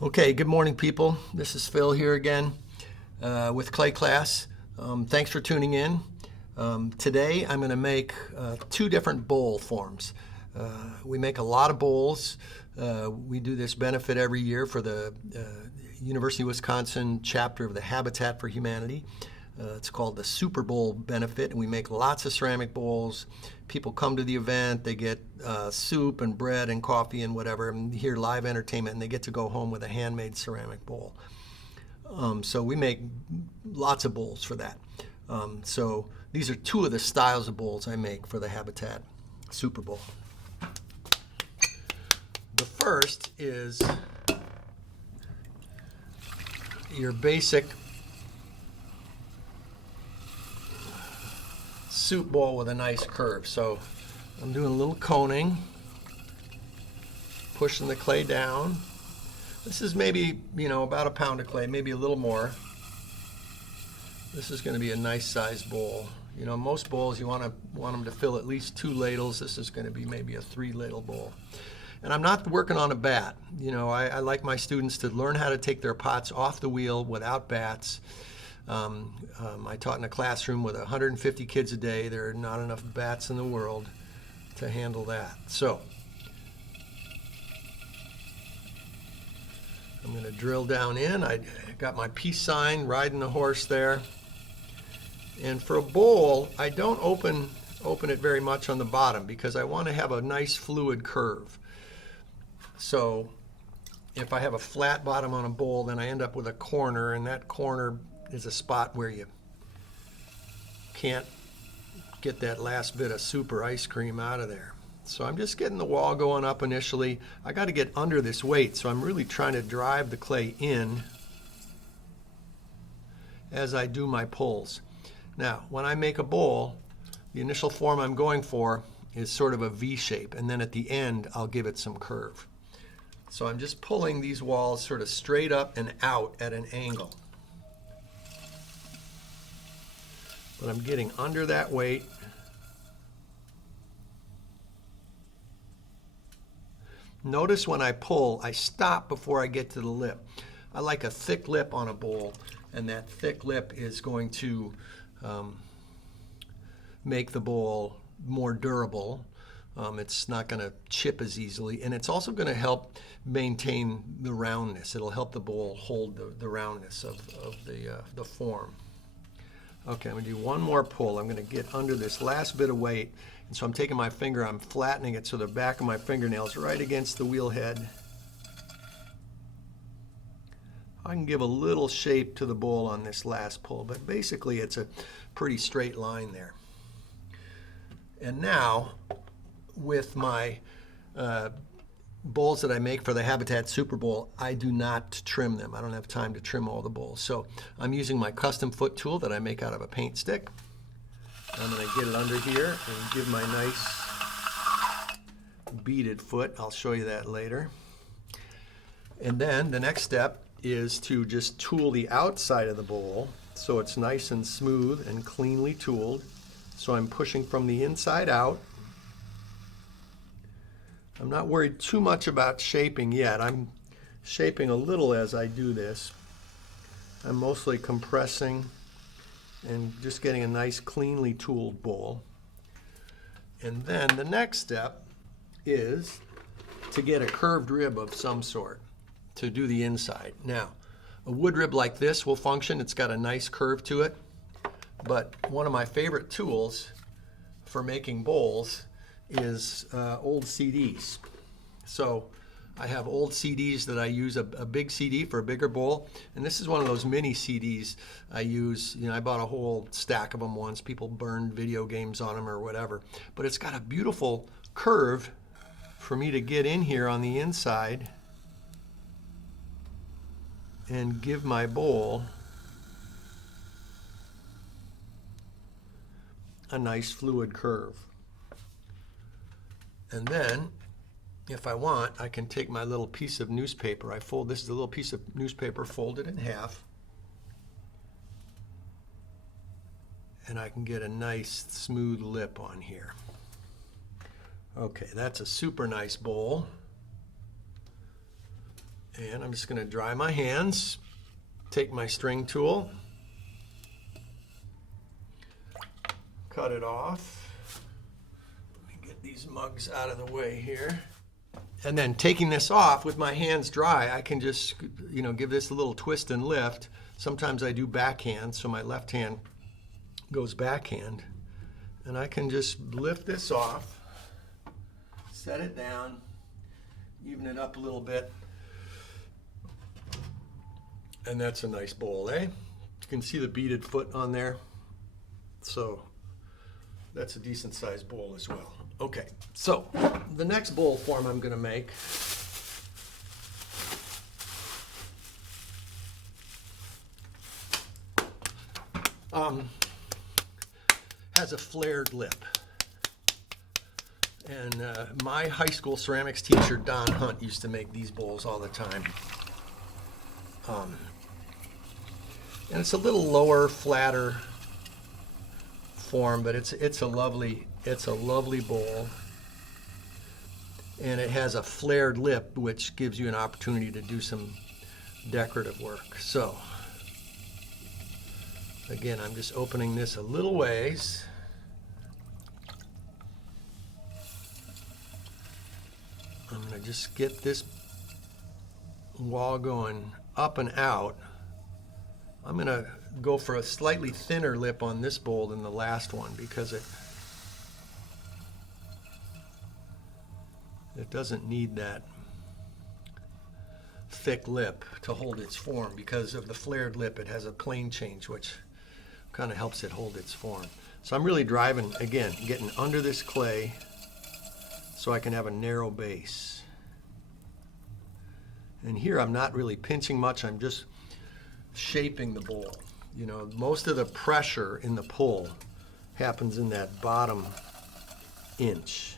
Okay, good morning, people. This is Phil here again with clay class. Thanks for tuning in. Today I'm going to make two different bowl forms. We make a lot of bowls. We do this benefit every year for the University of Wisconsin chapter of the Habitat for Humanity. It's called the Super Bowl benefit, and we make lots of ceramic bowls. People come to the event, they get soup and bread and coffee and whatever, and hear live entertainment, and they get to go home with a handmade ceramic bowl. So we make lots of bowls for that. So these are two of the styles of bowls I make for the Habitat Super Bowl. The first is your basic soup bowl with a nice curve. So I'm doing a little coning, pushing the clay down. This is maybe, about a pound of clay, maybe a little more. This is going to be a nice sized bowl. Most bowls you want them to fill at least 2 ladles. This is going to be maybe a 3 ladle bowl. And I'm not working on a bat. I like my students to learn how to take their pots off the wheel without bats. I taught in a classroom with 150 kids a day. There are not enough bats in the world to handle that. So I'm going to drill down in. I got my peace sign, riding the horse there. And for a bowl, I don't open it very much on the bottom because I want to have a nice fluid curve. So if I have a flat bottom on a bowl, then I end up with a corner, and that corner is a spot where you can't get that last bit of soup or ice cream out of there. So I'm just getting the wall going up initially. I got to get under this weight, so I'm really trying to drive the clay in as I do my pulls. Now, when I make a bowl, the initial form I'm going for is sort of a V shape, and then at the end I'll give it some curve. So I'm just pulling these walls sort of straight up and out at an angle. But I'm getting under that weight. Notice when I pull, I stop before I get to the lip. I like a thick lip on a bowl, and that thick lip is going to make the bowl more durable. It's not going to chip as easily, and it's also going to help maintain the roundness. It'll help the bowl hold the roundness of the form. Okay, I'm going to do one more pull. I'm going to get under this last bit of weight, and so I'm taking my finger, I'm flattening it so the back of my fingernail's right against the wheel head. I can give a little shape to the bowl on this last pull, but basically it's a pretty straight line there. And now, with my bowls that I make for the Habitat Super Bowl, I do not trim them. I don't have time to trim all the bowls. So I'm using my custom foot tool that I make out of a paint stick. I'm going to get it under here and give my nice beaded foot. I'll show you that later. And then the next step is to just tool the outside of the bowl so it's nice and smooth and cleanly tooled. So I'm pushing from the inside out. I'm not worried too much about shaping yet. I'm shaping a little as I do this. I'm mostly compressing and just getting a nice cleanly tooled bowl. And then the next step is to get a curved rib of some sort to do the inside. Now, a wood rib like this will function. It's got a nice curve to it. But one of my favorite tools for making bowls is old CDs. So I have old CDs that I use, a big CD for a bigger bowl, and this is one of those mini CDs I use. I bought a whole stack of them once. People burned video games on them or whatever. But it's got a beautiful curve for me to get in here on the inside and give my bowl a nice fluid curve. And then, if I want, I can take my little piece of newspaper. This is a little piece of newspaper folded in half. And I can get a nice smooth lip on here. Okay, that's a super nice bowl. And I'm just going to dry my hands, take my string tool, cut it off. Let me get these mugs out of the way here. And then taking this off with my hands dry, I can just, give this a little twist and lift. Sometimes I do backhand, so my left hand goes backhand. And I can just lift this off, set it down, even it up a little bit. And that's a nice bowl, eh? You can see the beaded foot on there. So that's a decent sized bowl as well. Okay, so the next bowl form I'm going to make has a flared lip. And my high school ceramics teacher, Don Hunt, used to make these bowls all the time. And it's a little lower, flatter form, but it's a lovely bowl. And it has a flared lip, which gives you an opportunity to do some decorative work. So, again, I'm just opening this a little ways. I'm going to just get this wall going up and out. I'm going to go for a slightly thinner lip on this bowl than the last one because it doesn't need that thick lip to hold its form. Because of the flared lip, it has a plane change, which kind of helps it hold its form. So I'm really driving, again, getting under this clay so I can have a narrow base. And here I'm not really pinching much, I'm just shaping the bowl. Most of the pressure in the pull happens in that bottom inch,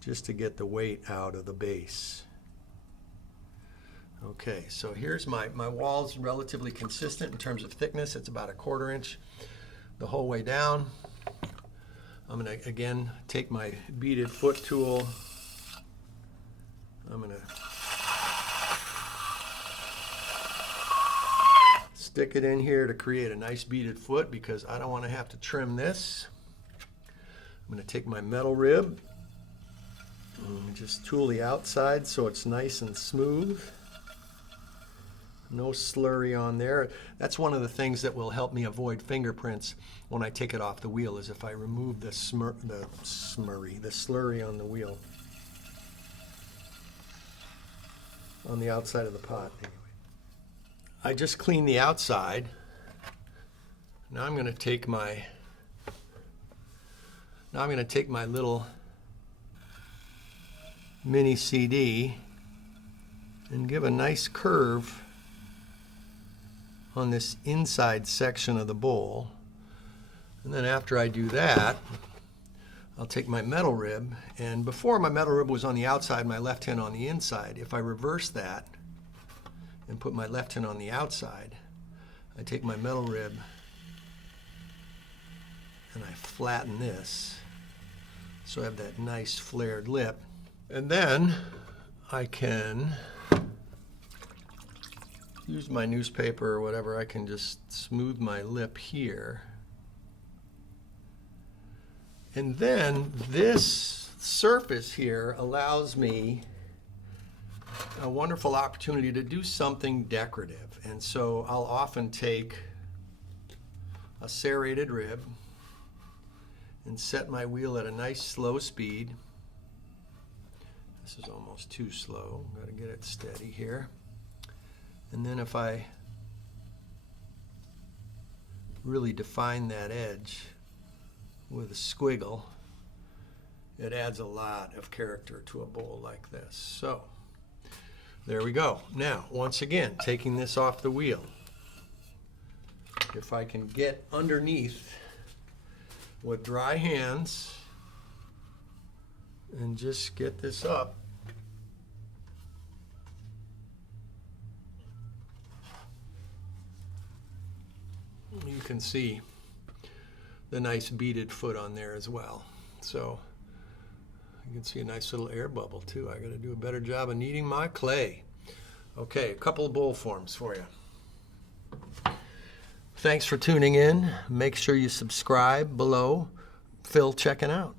just to get the weight out of the base. Okay, so here's my wall's relatively consistent in terms of thickness. It's about 1/4 inch the whole way down. I'm going to, again, take my beaded foot tool. I'm going to stick it in here to create a nice beaded foot because I don't want to have to trim this. I'm going to take my metal rib and just tool the outside so it's nice and smooth. No slurry on there. That's one of the things that will help me avoid fingerprints when I take it off the wheel, is if I remove the slurry on the wheel, on the outside of the pot. Anyway, I just cleaned the outside. Now I'm going to take my little mini CD and give a nice curve on this inside section of the bowl. And then after I do that, I'll take my metal rib, and before my metal rib was on the outside, my left hand on the inside. If I reverse that and put my left hand on the outside, I take my metal rib and I flatten this so I have that nice flared lip. And then I can use my newspaper or whatever. I can just smooth my lip here. And then this surface here allows me a wonderful opportunity to do something decorative. And so I'll often take a serrated rib and set my wheel at a nice slow speed. This is almost too slow. Got to get it steady here. And then if I really define that edge with a squiggle, it adds a lot of character to a bowl like this. So There we go. Now, once again, taking this off the wheel. If I can get underneath with dry hands and just get this up. You can see the nice beaded foot on there as well. So you can see a nice little air bubble too. I got to do a better job of kneading my clay. Okay, a couple of bowl forms for you. Thanks for tuning in. Make sure you subscribe below. Phil checking out.